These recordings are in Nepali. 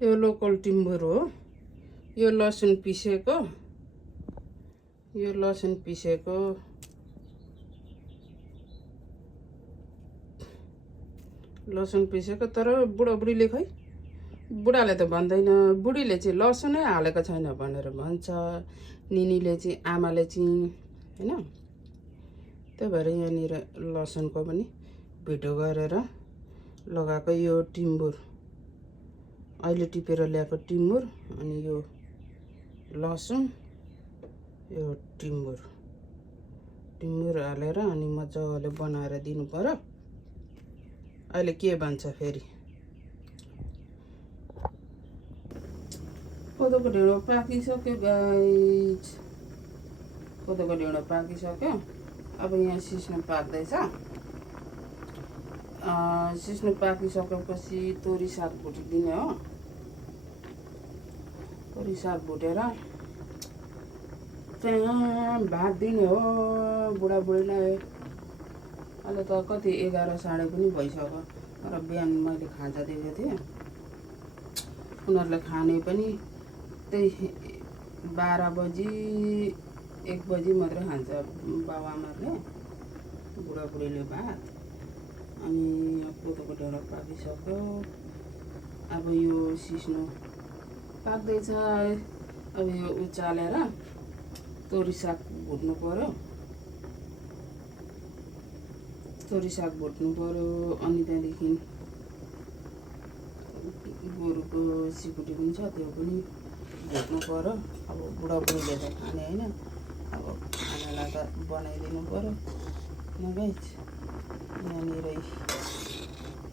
यो लोकल टिम्बर हो। यो लसुन पिसेको, लसुन पिसेको। तर बुढाबुढीले खै, बुढाले त भन्दैन, बुढीले चाहिँ लसुनै हालेको छैन भनेर भन्छ। निनीले चाहिँ, आमाले चाहिँ होइन। त्यही भएर यहाँनिर लसुनको पनि भिडियो गरेर लगाएको। यो टिम्बुर अहिले टिपेर ल्याएको टिम्बुर, अनि यो लसुन, यो टिम्बुर हालेर अनि मजाले बनाएर दिनु पर्यो। अहिले के भन्छ फेरि, कोदोको ढेँडो पाकिसक्यो गाइज, कोदोको ढेँडो पाकिसक्यो। अब यहाँ सिस्नो पाक्दैछ। सिस्नो पाकिसकेपछि तोरी साग भुटिदिने हो। तोरी साग भुटेर चाहिँ भात दिने हो बुढाबुढीलाई। अहिले त कति 11 साढे पनि भइसक्यो। तर बिहान मैले खाजा दिएको थिएँ। उनीहरूलाई खाने पनि त्यही 12 बजी 1 बजी मात्रै खान्छ बाबुआमाहरूले, बुढाबुढीले भात। अनि कोदोको ढेँडो पाकिसक्यो। अब यो सिस्नो पाक्दैछ। अब यो उचालेर तोरी साग भुट्नु पर्यो। अनि त्यहाँदेखि गोरुको सिकुटी पनि छ, त्यो पनि भुट्नु पर्यो। अब बुढाबुढीले त खाने होइन, अब खानालाई त बनाइदिनु पर्यो न गाइज। यहाँनिर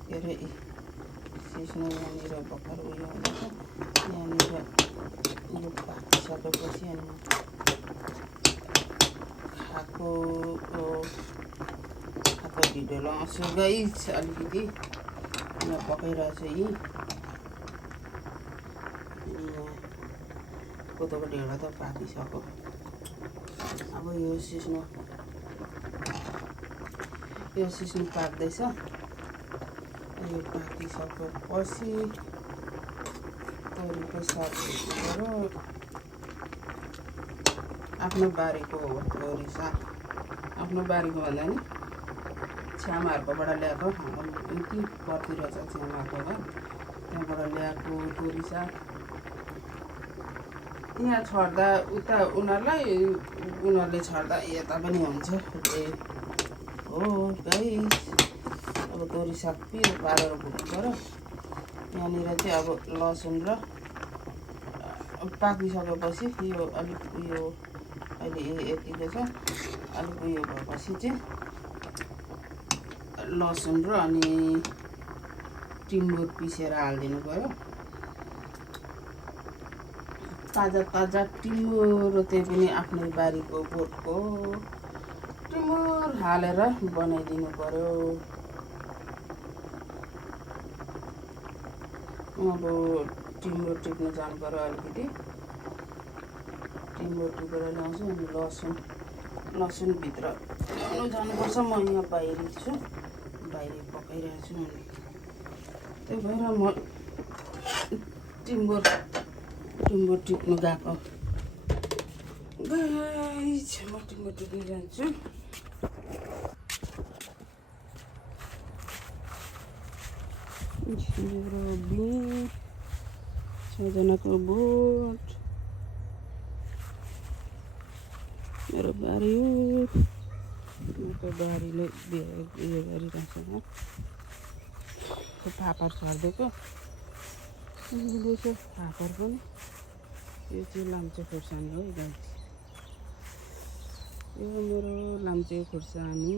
के अरे सिस्नो यहाँनिर भर्खर उयो हुँदैछ। यहाँनिर यो पाकिसकेपछि अनि खाएको भिडियो लगाउँछु गाइज। अलिकति यहाँ पकाइरहेको छु। यहाँ कोदोको ढेँडो त पाकिसक्यो। अब यो सिस्नो पाक्दैछ। यो पाकिसकेपछि तोरीको साग भुट्नु पर्यो। आफ्नो बारीको हो तोरी साग, आफ्नो बारीको भन्दा नि छ्यामाहरूकोबाट ल्याएको। यति परतिर छ छ्यामाहरूको घर, त्यहाँबाट ल्याएको तोरी साग। यहाँ छर्दा उता उनीहरूले छर्दा यता पनि हुन्छ हो गाइस। अब तोरी साग पिरो पारेर भुट्नु पर्यो। यहाँनिर चाहिँ अब लसुन र पाकिसकेपछि यो अलिक उयो अहिले यतिको छ। अलिक उयो भएपछि चाहिँ लसुन र अनि टिम्बुर पिसेर हालिदिनु पर्यो। ताजा टिम्बुर, त्यही पनि आफ्नै बारीको बोटको टिम्बुर हालेर बनाइदिनु पर्यो। अब टिम्बुर टिप्नु जानु पर्यो। अलिकति टिम्बुर टिपेर ल्याउँछु। अनि लसुन भित्र ल्याउनु जानुपर्छ। म यहाँ बाहिर छु, बाहिर पकाइरहेको छु। अनि त्यही भएर म टिम्बुर टिप्नु गएको गाइस। म टिम्बुर टिप्नु जान्छु। मेरो बिन 6 जनाको बोट, मेरो बारी हो। मेरो बारीले उयो गरिरहेछ। फापर छरिदिएको फापर पनि। यो चाहिँ लाम्चे खुर्सानी हो गाइस। यो मेरो लाम्चे खुर्सानी।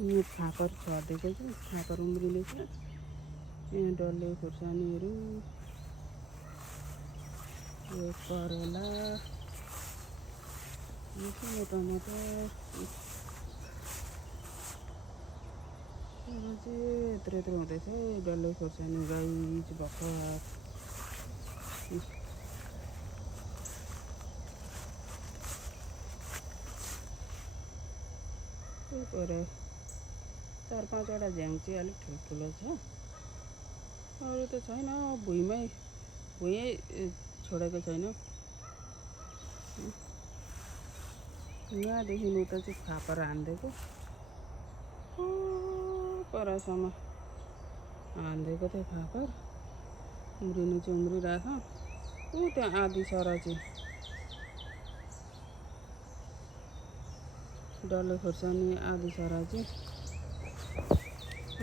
यहाँ फापर छरिदिएको छु, फापर उम्रिँदैछ। यहाँ डल्ले खुर्सानीहरू, यो करेला, यो टमाटर। चाहिँ यत्रो हुँदैछ डल्ले खोर्सानी गाइस भर्खर। त्यही भएर 4-5 वटा झ्याङ चाहिँ अलिक ठुल्ठुलो छ। अरू त छैन भुइँमै छोडेको छैन यहाँदेखि उता चाहिँ फापर हानिदिएको परसम्म हानिदिएको थियो फापर उम्रिनु चाहिँ उम्रिरहेको ऊ त्यहाँ आधी सरा चाहिँ डल्ले खोर्सानी आधी सरा चाहिँ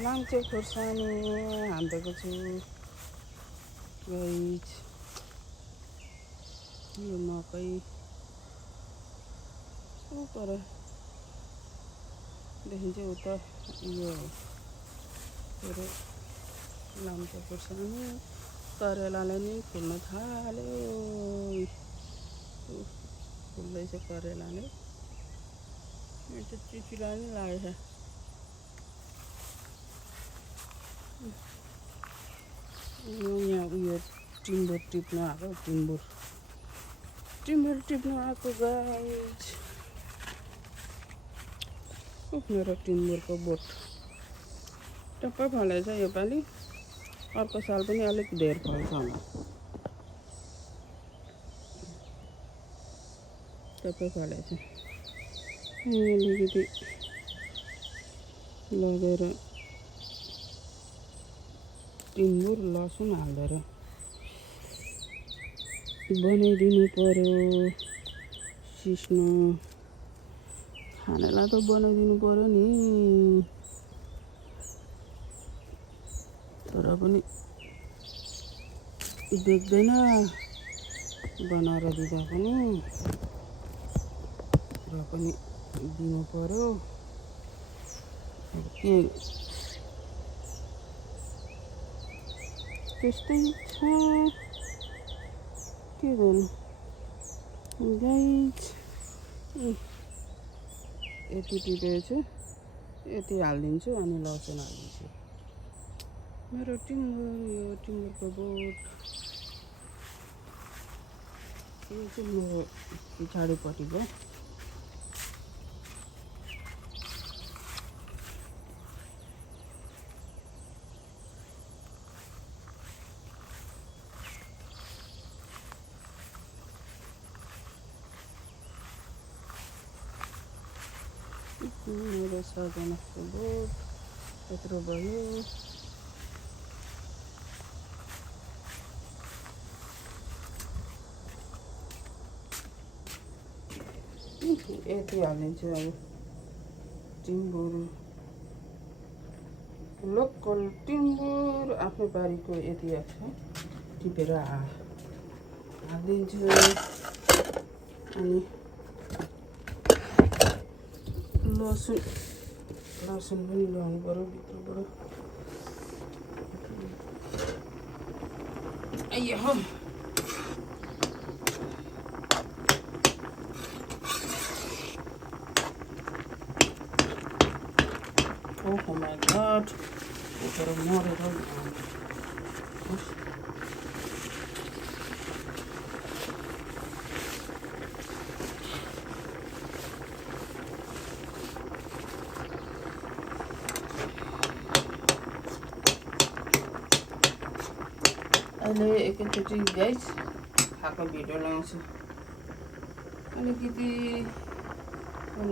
लाम्चे खोर्सानी हानिदिएको छु गाइज यो मकै ऊ परदेखि चाहिँ उता यो के अरे लाम्चे खोर्सानी करेलाले नि फुल्न थाल्यो फुल्दैछ करेलाले यो चाहिँ चिचिला नि लागेछ यहाँ उयो टिम्बर टिप्नु आएको टिम्बर टिप्नु आएको गाइज मेरो टिम्बरको बोट टप्पै फलेछ योपालि अर्को साल पनि अलिक धेर फल्छ होला टप्पै फलेछ अलिकति लगेर टिम्बुर लसुन हालेर बनाइदिनु पर्यो सिस्नो खानेलाई त बनाइदिनु पर्यो नि तर पनि देख्दैन बनाएर दिँदा पनि र पनि दिनु पर्यो के त्यस्तै छ के गर्नु गाइज यति टिपेको छु यति हालिदिन्छु अनि लसुन हालिदिन्छु मेरो टिम्बर यो टिम्बरको बोट यो चाहिँ मेरो पछाडिपट्टिको मेरो सजनाको बोट यत्रो भयो यति हालिदिन्छु अब टिम्बुर लोकल टिम्बुर आफ्नो बारीको यति छ टिपेर हालिदिन्छु अनि लसुन पनि ल्याउनु पर्यो भित्रबाट आइया हो Oh my god. Pero moro अहिले एकैचोटि गाइस खाएको भिडियो लगाउँछु अलिकति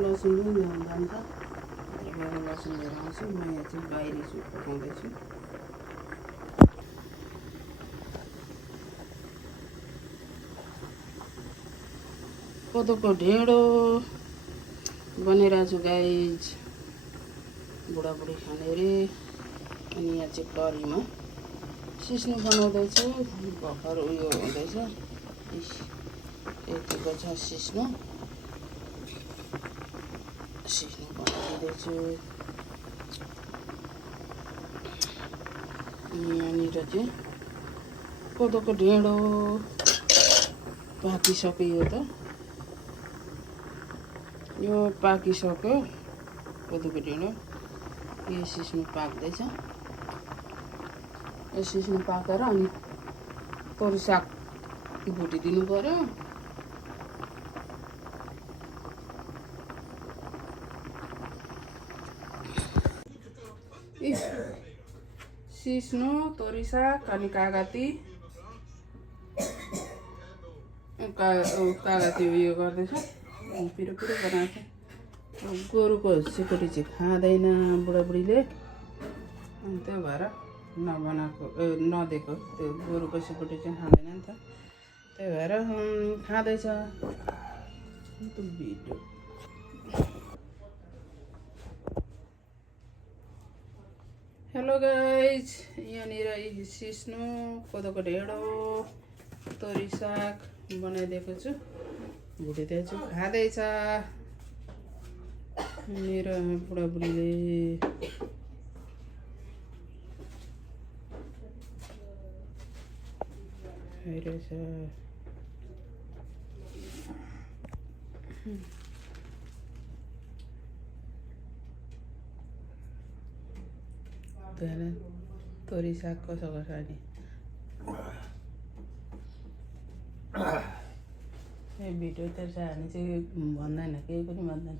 लसुन पनि ल्याउनु जान्छ लसुन लिएर आउँछु म यहाँ चाहिँ बाहिरी छु पकाउँदैछु कोदोको ढेँडो बनाइरहेको छु गाइज बुढाबुढी खाने अरे अनि यहाँ चाहिँ करीमा सिस्नो बनाउँदैछु भर्खर उयो हुँदैछ यतिको छ सिस्नो बनाइदिँदैछु यहाँनिर चाहिँ कोदोको ढेँडो पाकिसक्यो यो पाकिसक्यो कोदोको ढेँडो यो सिस्नो पाक्दैछ यो सिस्नो पाकेर अनि तोरी साग भुटिदिनु पर्यो सिस्नो तोरी साग अनि कागती कागती उयो गर्दैछ पिरो पिरो बनाएको छ। गोरुको सिकुटी चाहिँ खाँदैन बुढाबुढीले अनि त्यो भएर नबनाएको नदिएको। त्यो गोरुको सिकुटी चाहिँ खाँदैन नि त, त्यही भएर खाँदैछ। भिडियो हेलो गाइज, यहाँनिर सिस्नो कोदोको ढेँडो तोरी साग बनाइदिएको छु, भुटिदिएको छु, खाँदैछ मेरो बुढाबुढीले। खाइरहेछ। तोरी साग कसो गर्छ नि भिडियो तर्छ हामी चाहिँ भन्दैन, केही पनि भन्दैन।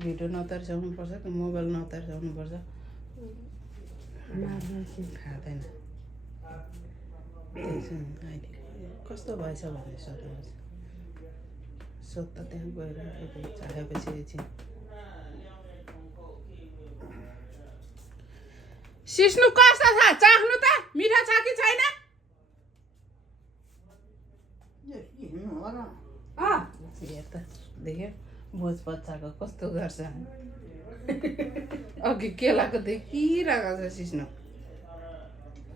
भिडियो नतर्साउनुपर्छ, मोबाइल नतर्साउनुपर्छ, खाँदैन। कस्तो भएछ भन्ने सोध्छ त्यहाँ गएर चाहेपछि एकछिन। सिस्नु कस्तो छ चाख्नु त, मिठा छ कि छैन? हेर त, देख्यो भोज बच्चाको कस्तो गर्छ। अघि केलाको देखिरहेको छ सिस्नु,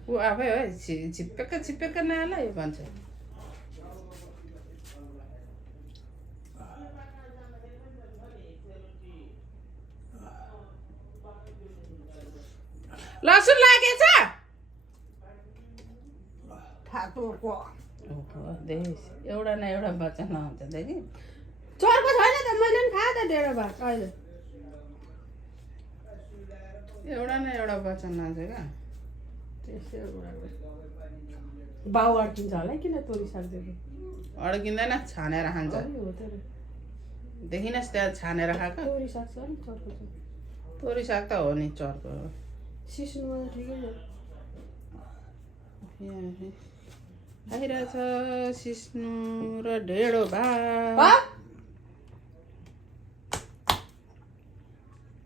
ऊ आफै है छिप्पेक्क नहाल भन्छ। लसुन लागेछ एउटा न एउटा बच्चा नहुन्छ देखि चर्को छैन त, मैले पनि खाएँ त ढेँडो भात अहिले। एउटा न एउटा बच्चा नहुन्छ क्या। बाउ अड्किन्छ होला किन तोरी साग दिएको? अड्किँदैन, छानेर खान्छ। देखिनस् त्यहाँ छानेर खाएको तोरी साग छ नि चर्को छ। तोरी साग त हो नि चर्को। सिस्नुमा ठिकै छ। खाइरहेछ सिस्नु र ढेँडो भात।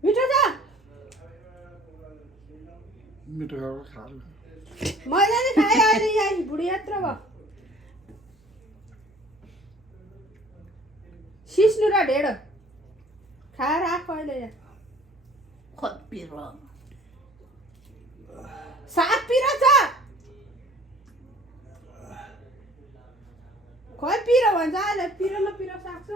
मिठो छ? मिठो खानु मैले नि खाएँ अहिले, यहाँ बुढी यत्रो भयो। सिस्नु र ढेँडो खाएर आएको अहिले यहाँ। साग पिरो छ? खोइ पिरो भन्छ अहिले, पिरो न पिरो साग छ।